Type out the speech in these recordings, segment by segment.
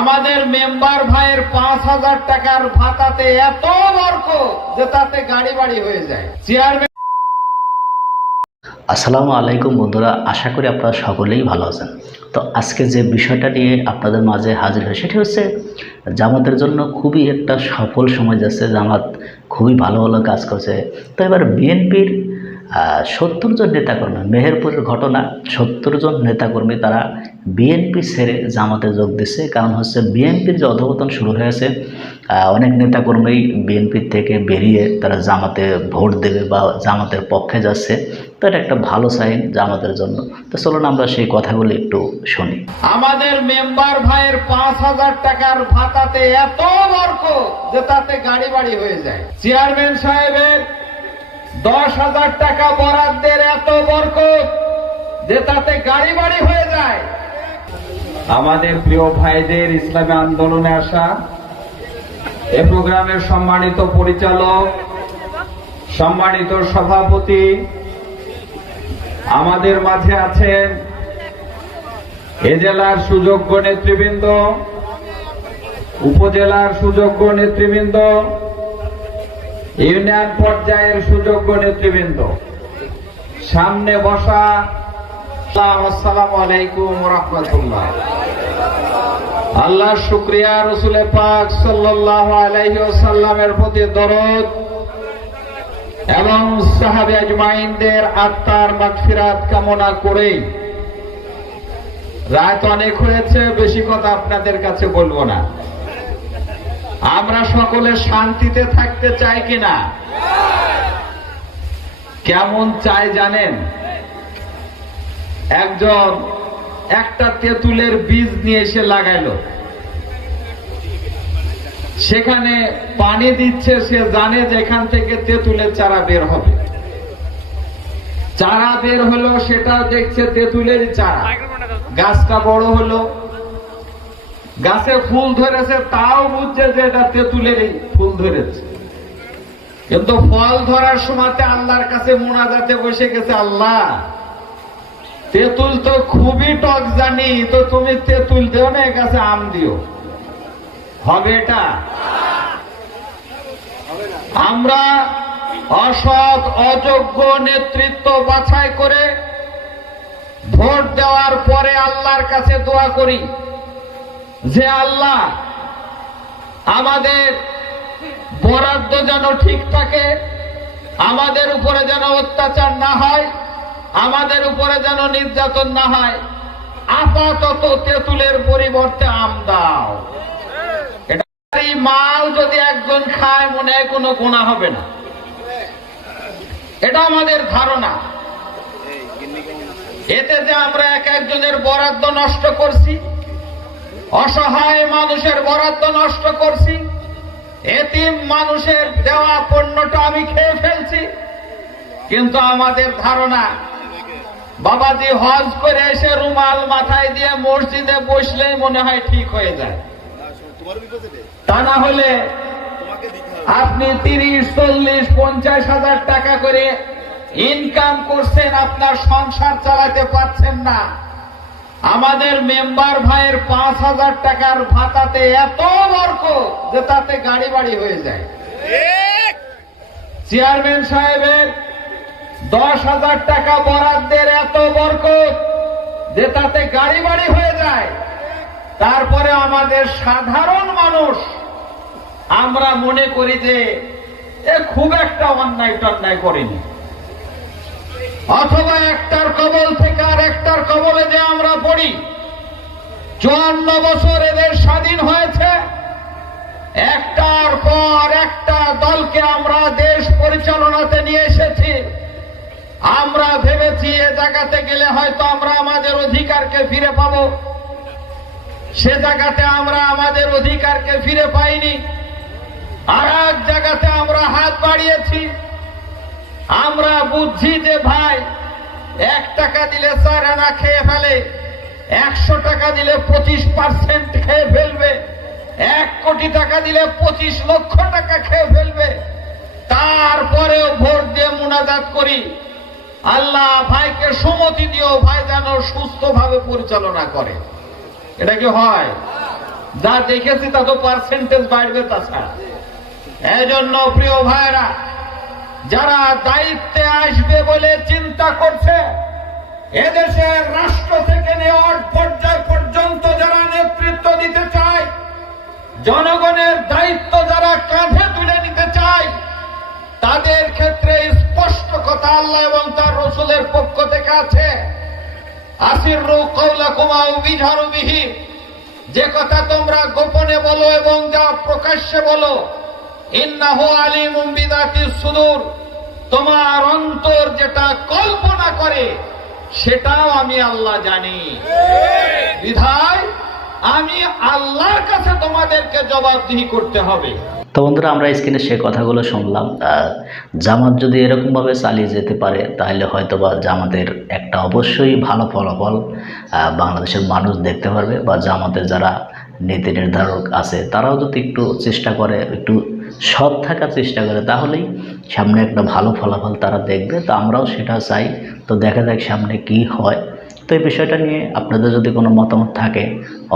আমাদের মেম্বার ভাইয়ের পাঁচ হাজার টাকার ভাতাতে এত বর্ক যে তাতে গাড়ি বাড়ি হয়ে যায়। চেয়ারম্যান আসসালামু আলাইকুম বন্ধুরা, আশা করি আপনারা সকলেই ভালো আছেন। তো আজকে যে বিষয়টা নিয়ে আপনাদের মাঝে হাজির হয় সেটি হচ্ছে, জামাতের জন্য খুবই একটা সফল সময় যাচ্ছে। জামাত খুবই ভালো ভালো কাজ করছে। তো এবার বিএনপির সত্তর জন নেতাকর্মী মেহেরপুরের ঘটনা, সত্তর জন নেতাকর্মী তারা বিএনপি ছেড়ে জামাতে যোগ দিচ্ছে কারণ হচ্ছে বিএনপির যে অধপতন শুরু হয়েছে অনেক নেতাকর্মী বিএনপির থেকে বেরিয়ে তারা জামাতে ভোট দেবে বা জামাতের পক্ষে যাচ্ছে। তো এটা একটা ভালো সাইন জামাতের জন্য। তো চলুন আমরা সেই কথাগুলি একটু শুনি। আমাদের মেম্বার ভাইয়ের পাঁচ হাজার টাকার ভাতাতে এত বর্ক যে তাতে গাড়ি বাড়ি হয়ে যায়। চেয়ারম্যান সাহেবের দশ হাজার টাকা বরাদ্দের এত বর্ক যে তাতে গাড়ি বাড়ি হয়ে যায়। আমাদের প্রিয় ভাইদের ইসলামী আন্দোলনে আসা, এ প্রোগ্রামের সম্মানিত পরিচালক, সম্মানিত সভাপতি, আমাদের মাঝে আছেন এ জেলার সুযোগ্য নেতৃবৃন্দ, উপজেলার সুযোগ্য নেতৃবৃন্দ ইউনিয়ন পর্যায়ের সুযোগ্য নেতৃবৃন্দ। সামনে বসা আসসালামু আলাইকুম রহমতুল্লাহ। আল্লাহ শুক্রিয়া, রসুলে পাক সাল্লাহ আলাইহি ওয়াসাল্লামের প্রতি দরদ এবং সাহাবে আজমাইনদের আত্মার মাগফিরাত কামনা করেই। রাত অনেক হয়েছে, বেশি কথা আপনাদের কাছে বলব না। আমরা সকলে শান্তিতে থাকতে চাই কিনা? কেমন চাই জানেন? একজন একটা তেঁতুলের বীজ নিয়ে এসে লাগাইলো। সেখানে পানি দিচ্ছে, সে জানে যে এখান থেকে তেঁতুলের চারা বের হবে। চারা বের হলো সেটা দেখছে তেঁতুলের চারা। গাছটা বড় হলো গাছে ফুল ধরেছে, তাও বুঝছে যে এটা তেঁতুলেরই ফুল ধরেছে। কিন্তু ফল ধরার সময়তে আল্লাহর কাছে মোনাজাতে বসে গেছে, আল্লাহ, তেঁতুল তো খুবই টক জানি, তো তুমি তেঁতুল দেও না গাছে আম দিও। হবে এটা? আমরা অসৎ, অযোগ্য নেতৃত্ব বাছাই করে ভোট দেওয়ার পরে আল্লাহর কাছে দোয়া করি। যে আল্লাহ আমাদের বরাদ্দ যেন ঠিক থাকে, আমাদের উপরে যেন অত্যাচার না হয়, আমাদের উপরে যেন নির্যাতন না হয়, আপাতত তেঁতুলের পরিবর্তে আম দাও। এটা মাল যদি একজন খায়, মনে হয় কোনো গুণা হবে না। এটা আমাদের ধারণা। এতে যে আমরা এক একজনের বরাদ্দ নষ্ট করছি অসহায় মানুষের বরাদ্দ নষ্ট করছি। এতিম মানুষের দেওয়া পণ্যটা আমি খেয়ে ফেলছি। কিন্তু আমাদের ধারণা, বাবাজি হজ করে এসে রুমাল মাথায় দিয়ে মসজিদে বসলেই মনে হয় ঠিক হয়ে যায়। তা না হলে আপনি তিরিশ, চল্লিশ, পঞ্চাশ হাজার টাকা করে ইনকাম করছেন, আপনার সংসার চালাতে পারছেন না। আমাদের মেম্বার ভাইয়ের পাঁচ হাজার টাকার ভাতাতে এত বর্ক যে তাতে গাড়ি বাড়ি হয়ে যায়। চেয়ারম্যান সাহেবের দশ হাজার টাকা বরাদ্দের এত বর্ক যে তাতে গাড়ি বাড়ি হয়ে যায়। তারপরে আমাদের সাধারণ মানুষ আমরা মনে করি যে এ খুব একটা অন্যায় টন্যায় করেনি। অথবা একটার কবল থেকে আর একটার কবলে চুয়ান্ন বছর এদের স্বাধীন হয়েছে। একটার পর একটা দলকে আমরা দেশ পরিচালনাতে নিয়ে এসেছি। আমরা ভেবেছি এ জায়গাতে গেলে হয়তো আমরা আমাদের অধিকারকে ফিরে পাব। সে জায়গাতে আমরা আমাদের অধিকারকে ফিরে পাইনি। আর এক জায়গাতে আমরা হাত বাড়িয়েছি। আমরা বুঝছি যে ভাই, এক টাকা দিলে চার আনা খেয়ে ফেলে। একশো টাকা দিলে পঁচিশ পার্সেন্ট খেয়ে ফেলবে। এক কোটি টাকা দিলে পঁচিশ লক্ষ টাকা খেয়ে ফেলবে। তারপরেও ভোট দিয়ে মুনাজাত করি। আল্লাহ ভাইকে সুমতি দিও ভাই যেন সুস্থভাবে পরিচালনা করে। এটা কি হয়? যা দেখেছি তা তো পার্সেন্টেজ বাড়বে তাছাড়া। এই জন্য প্রিয় ভাইরা যারা দায়িত্বে আসবে বলে চিন্তা করছে, এদেশের রাষ্ট্র রসুলের পক্ষ থেকে আছে। আসির রু কৌলা কুমাউ বিঝারু বিহি। যে কথা তোমরা গোপনে বলো এবং যা প্রকাশ্যে বলো, ইন্নাহু আলিমুম বিদাতি সুদূর। তোমার অন্তর যেটা কল্পনা করে, সেটাও আমি আল্লাহ জানি। বিধায় আমি আল্লাহর কাছে তোমাদেরকে জবাবদিহি করতে হবে। তো বন্ধুরা, আমরা স্ক্রিনে সে কথাগুলো শুনলাম। জামাত যদি এরকমভাবে চালিয়ে যেতে পারে, তাহলে হয়তো বা জামাতের একটা অবশ্যই ভালো ফলাফল বাংলাদেশের মানুষ দেখতে পারবে বা জামাতের যারা নীতি নির্ধারক আছে, তারাও যদি একটু চেষ্টা করে, একটু সৎ থাকার চেষ্টা করে, তাহলেই সামনে একটা ভালো ফলাফল তারা দেখবে। তো আমরাও সেটা চাই। তো দেখা যাক সামনে কি হয়। তো এই বিষয়টা নিয়ে আপনাদের যদি কোনো মতামত থাকে,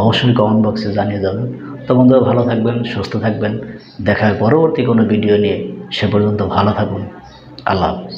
অবশ্যই কমেন্ট বক্সে জানিয়ে যাবেন। তো বন্ধুরা, ভালো থাকবেন, সুস্থ থাকবেন। দেখা পরবর্তী কোনো ভিডিও নিয়ে সে পর্যন্ত ভালো থাকুন। আল্লাহ হাফিজ।